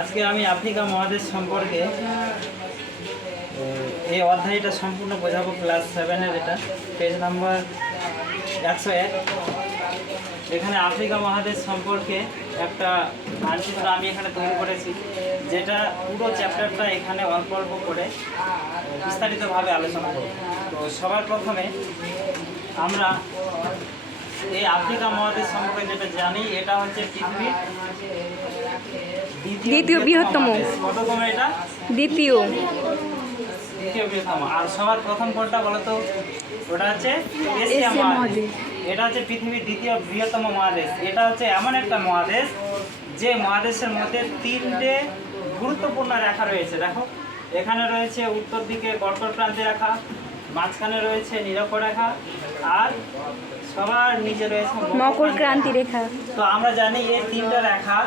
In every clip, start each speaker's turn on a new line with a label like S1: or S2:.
S1: আজকে আমি আফ্রিকা মহাদেশ সম্পর্কে এই অধ্যায়টা সম্পূর্ণ বোঝাবো ক্লাস সেভেনের এটা পেজ নাম্বার একশো এক। এখানে আফ্রিকা মহাদেশ সম্পর্কে একটা মানচিত্র আমি এখানে তৈরি করেছি, যেটা পুরো চ্যাপ্টারটা এখানে অল্প অল্প করে বিস্তারিতভাবে আলোচনা করব। তো সবার প্রথমে আমরা এই আফ্রিকা মহাদেশ সম্পর্কে যেটা জানি এটা হচ্ছে পৃথিবীর
S2: দ্বিতীয় বৃহত্তম।
S1: মহাদেশ। কততম এটা?
S2: দ্বিতীয়।
S1: দ্বিতীয় বৃহত্তম। আর সবার প্রথম কোনটা বলো তো ওটা হচ্ছে এশিয়া মহাদেশ। এটা হচ্ছে পৃথিবীর দ্বিতীয় বৃহত্তম মহাদেশ। এটা হচ্ছে এমন একটা মহাদেশ যে মহাদেশের মধ্যে তিনটে গুরুত্বপূর্ণ রেখা রয়েছে। দেখো এখানে রয়েছে উত্তর দিকে কর্কট ক্রান্তি রেখা মাঝখানে রয়েছে নিরক্ষরেখা আর সবার নিচে রয়েছে
S2: মকর ক্রান্তি। রেখা।
S1: তো আমরা জানি এই তিনটা রেখা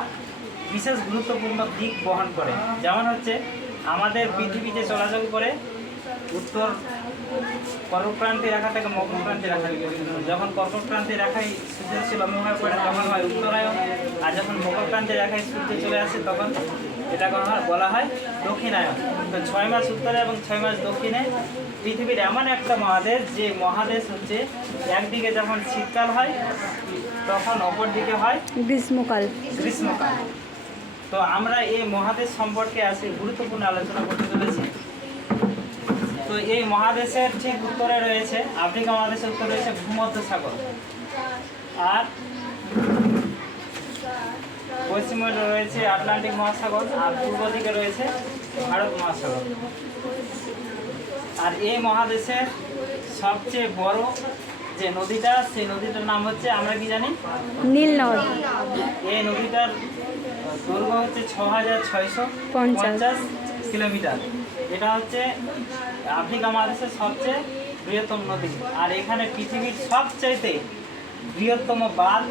S1: বিশেষ গুরুত্বপূর্ণ দিক বহন করে। যেমন হচ্ছে আমাদের পৃথিবীতে চলাচল করে উত্তর কর্কক্রান্তি রেখা থেকে মকরক্রান্তি রেখা যখন কর্কক্রান্তি রেখায় সূর্য শিলম্ব হয়ে পড়ে তখন হয় উত্তরায়ণ আর যখন মকরক্রান্তি রেখায় সূর্য চলে আসে তখন এটা করা হয় বলা হয় দক্ষিণায়ন তো ছয় মাস উত্তরে এবং ছয় মাস দক্ষিণে পৃথিবীর এমন একটা মহাদেশ যে মহাদেশ হচ্ছে একদিকে যখন শীতকাল হয় তখন অপর দিকে হয়
S2: গ্রীষ্মকাল।
S1: গ্রীষ্মকাল। তো আমরা এই মহাদেশ সম্পর্কে আজকে গুরুত্বপূর্ণ আলোচনা করতে চলেছি। তো এই মহাদেশের ঠিক উত্তরে রয়েছে আফ্রিকা মহাদেশের উত্তরে রয়েছে ভূমধ্য সাগর। আর পশ্চিমে রয়েছে আটলান্টিক মহাসাগর আর পূর্ব দিকে রয়েছে ভারত মহাসাগর। আর এই মহাদেশের সবচেয়ে বড় যে নদীটা সেই নদীটার নাম হচ্ছে আমরা কি জানি?
S2: নীল নদ
S1: এই নদীটার দৈর্ঘ্য হচ্ছে ছ হাজার ছয়শো
S2: পঞ্চাশ।
S1: পঞ্চাশ। কিলোমিটার। এটা হচ্ছে আফ্রিকা মহাদেশের সবচেয়ে বৃহত্তম নদী। আর এখানে পৃথিবীর সবচাইতে বৃহত্তম বাঁধ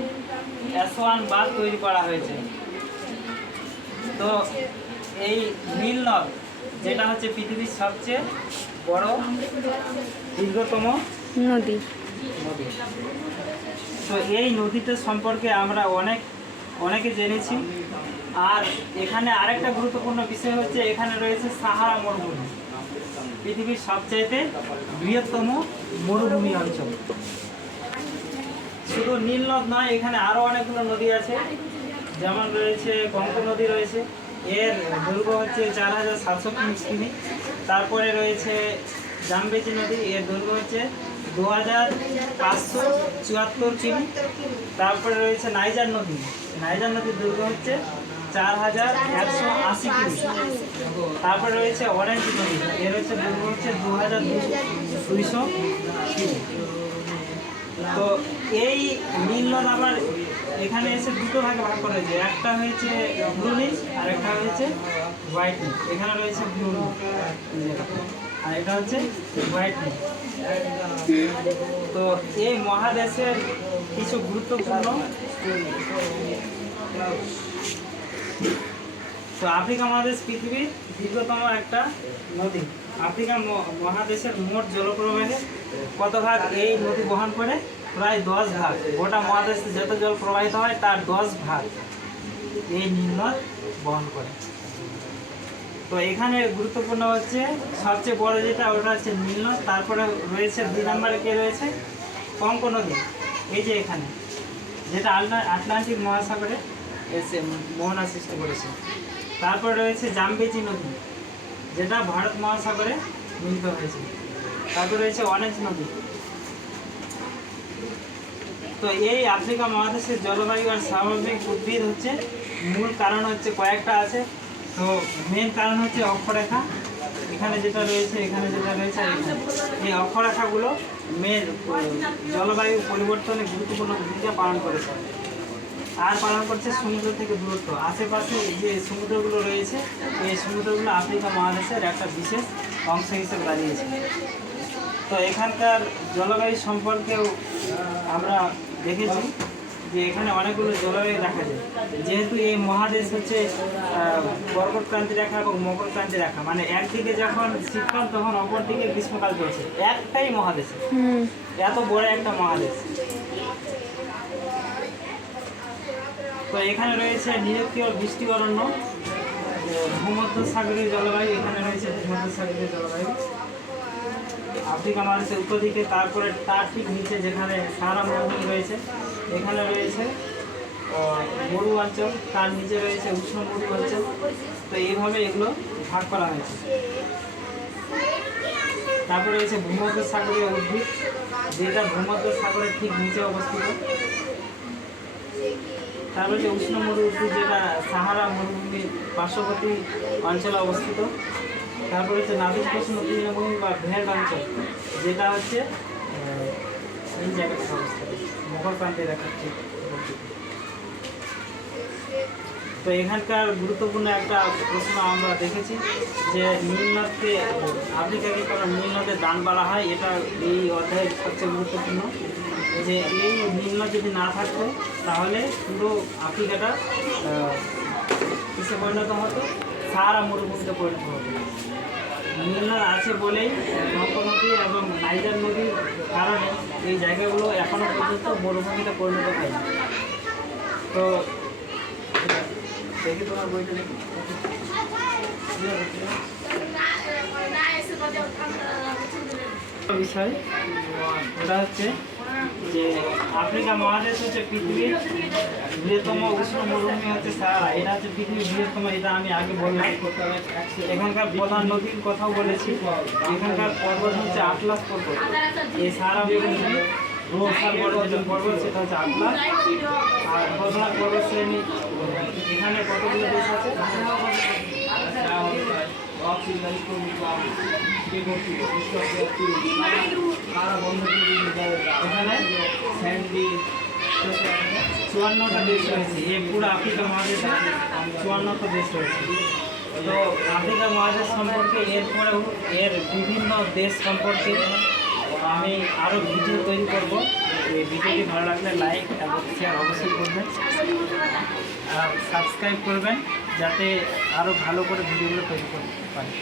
S1: অ্যাসওয়ান বাঁধ তৈরি করা হয়েছে। তো এই নীল নদ যেটা হচ্ছে পৃথিবীর সবচেয়ে বড় দীর্ঘতম
S2: নদী।
S1: নদী। তো এই নদীটা সম্পর্কে আমরা অনেক অনেকে জেনেছি। আর এখানে আরেকটা গুরুত্বপূর্ণ বিষয় হচ্ছে এখানে রয়েছে সাহারা মরুভূমি। পৃথিবীর সবচাইতে বৃহত্তম মরুভূমি অঞ্চল। শুধু নীল নদ নয়, এখানে আরও অনেকগুলো নদী আছে। যেমন রয়েছে কঙ্ক নদী রয়েছে। এর দৈর্ঘ্য হচ্ছে চার হাজার সাতশো কিমি। তারপরে রয়েছে জামবেচি নদী, এর দৈর্ঘ্য হচ্ছে দু হাজার পাঁচশো চুয়াত্তর কিমি। তারপরে রয়েছে নাইজার নদী। নাইজার নদীর দৈর্ঘ্য হচ্ছে চার হাজার একশো আশি তারপরে রয়েছে অরেঞ্জ নদী এর হচ্ছে হচ্ছে দু হাজার দুইশো তো এই নীল নদ আবার এখানে এসে দুটো ভাগে ভাগ করা হয়েছে। একটা হয়েছে ব্লু নীল আর একটা হয়েছে হোয়াইট এখানে রয়েছে ব্লু আর এটা হচ্ছে হোয়াইট তো এই মহাদেশের কিছু গুরুত্বপূর্ণ তো আফ্রিকা মহাদেশ পৃথিবীর দীর্ঘতম একটা নদী। আফ্রিকা মহাদেশের মোট জলপ্রবাহে কত ভাগ এই নদী বহন করে? প্রায় দশ ভাগ। গোটা মহাদেশে যত জল প্রবাহিত হয়, তার দশ ভাগ এই নীলনদ বহন করে। তো এখানে গুরুত্বপূর্ণ হচ্ছে, সবচেয়ে বড় যেটা, ওটা হচ্ছে নীলনদ তারপরে রয়েছে দুই নম্বরে কে রয়েছে? কঙ্ক নদী এই যে এখানে, যেটা আটলা- আটলান্টিক মহাসাগরে এসে মোহনা সৃষ্টি করেছে। তারপরে রয়েছে জামবেচি নদী, যেটা ভারত মহাসাগরে মিলিত হয়েছে। তারপর রয়েছে অরেঞ্জ নদী। তো এই আফ্রিকা মহাদেশের জলবায়ু আর স্বাভাবিক উদ্ভিদ হচ্ছে মূল কারণ হচ্ছে কয়েকটা আছে। তো মেন কারণ হচ্ছে অক্ষরেখা। এখানে যেটা রয়েছে, এখানে যেটা রয়েছে এই অক্ষরেখাগুলো মেন জলবায়ু পরিবর্তনে গুরুত্বপূর্ণ ভূমিকা পালন করেছে। আর পালন করছে সমুদ্র থেকে দূরত্ব। আশেপাশে যে সমুদ্রগুলো রয়েছে এই সমুদ্রগুলো আফ্রিকা মহাদেশের একটা বিশেষ অংশ হিসেবে দাঁড়িয়েছে। তো এখানকার জলবায়ু সম্পর্কেও আমরা দেখেছি যে এখানে অনেকগুলো জলবায়ু দেখা যায়। যেহেতু এই মহাদেশ হচ্ছে কর্কট ক্রান্তি রেখা এবং মকর ক্রান্তি রেখা। মানে একদিকে যখন শীতকাল তখন অপর দিকে গ্রীষ্মকাল চলছে। একটাই মহাদেশ। এত বড় একটা মহাদেশ। তো এখানে রয়েছে নিরক্ষীয় বৃষ্টি অরণ্য ভূমধ্য সাগরীয় জলবায়ু, এখানে রয়েছে ভূমধ্য সাগরীয় জলবায়ু। আফ্রিকা মহাদেশের উত্তর দিকে, তারপরে তার ঠিক নিচে যেখানে সারা মরুভূমি রয়েছে, এখানে রয়েছে মরু অঞ্চল, তার নিচে রয়েছে উষ্ণ মরু অঞ্চল। তো এইভাবে এগুলো ভাগ করা হয়েছে। তারপরে রয়েছে ভূমধ্য সাগরীয় উদ্ভিদ, যেটা ভূমধ্য সাগরের ঠিক নিচে অবস্থিত। তারপরে যে উষ্ণ মরু উদ্ভিদ যেটা সাহারা মরুভূমির পার্শ্ববর্তী অঞ্চলে অবস্থিত। তারপরে হচ্ছে নাদিমপোষণ তৃণভূমি বা ভেড় অঞ্চল, যেটা হচ্ছে এই জায়গাটা অবস্থিত। মকর প্রান্তে দেখাচ্ছে তো এখানকার গুরুত্বপূর্ণ একটা প্রশ্ন আমরা দেখেছি যে নীলনদকে আফ্রিকাকে কোনো নীলনদের দান বলা হয়? এটা এই অধ্যায়ের সবচেয়ে গুরুত্বপূর্ণ। যে এই নীলনদ যদি না থাকতো, তাহলে পুরো আফ্রিকাটা কিসে পরিণত হতো, সারা মরুভূমিতে পরিণত হতো। নীলনদ আছে বলেই নৌকা নদী এবং নাইজার নদীর কারণে এই জায়গাগুলো এখনও পর্যন্ত মরুভূমিতে পরিণত হয়নি। তো, দেখি তোমার বইটা দেখি। বিষয় ওটা হচ্ছে যে আফ্রিকা মহাদেশ হচ্ছে পৃথিবীর বৃহত্তম উষ্ণ মরুভূমি হচ্ছে সাহারা এটা হচ্ছে পৃথিবীর বৃহত্তম, এটা আমি আগে বললাম এখানকার প্রধান নদীর কথাও বলেছি। এখানকার পর্বত হচ্ছে আটলাস পর্বত। এই মরুভূমি বিশাল বড় যে পর্বত, সেটা হচ্ছে আটলাস। আর পর্বত শ্রেণি, এখানে কতগুলো দেশ আছে? এখানে। চুয়ান্নটা দেশ রয়েছে এই পুরো আফ্রিকা মহাদেশে চুয়ান্নটা দেশ রয়েছে তো আফ্রিকা মহাদেশ সম্পর্কে এরপরেও এর বিভিন্ন দেশ সম্পর্কে আমি আরও ভিডিও তৈরি করব। এই ভিডিওটি ভালো লাগলে লাইক এবং শেয়ার অবশ্যই করবেন। আর সাবস্ক্রাইব করবেন যাতে আরও ভালো করে ভিডিওগুলো তৈরি করতে পারি।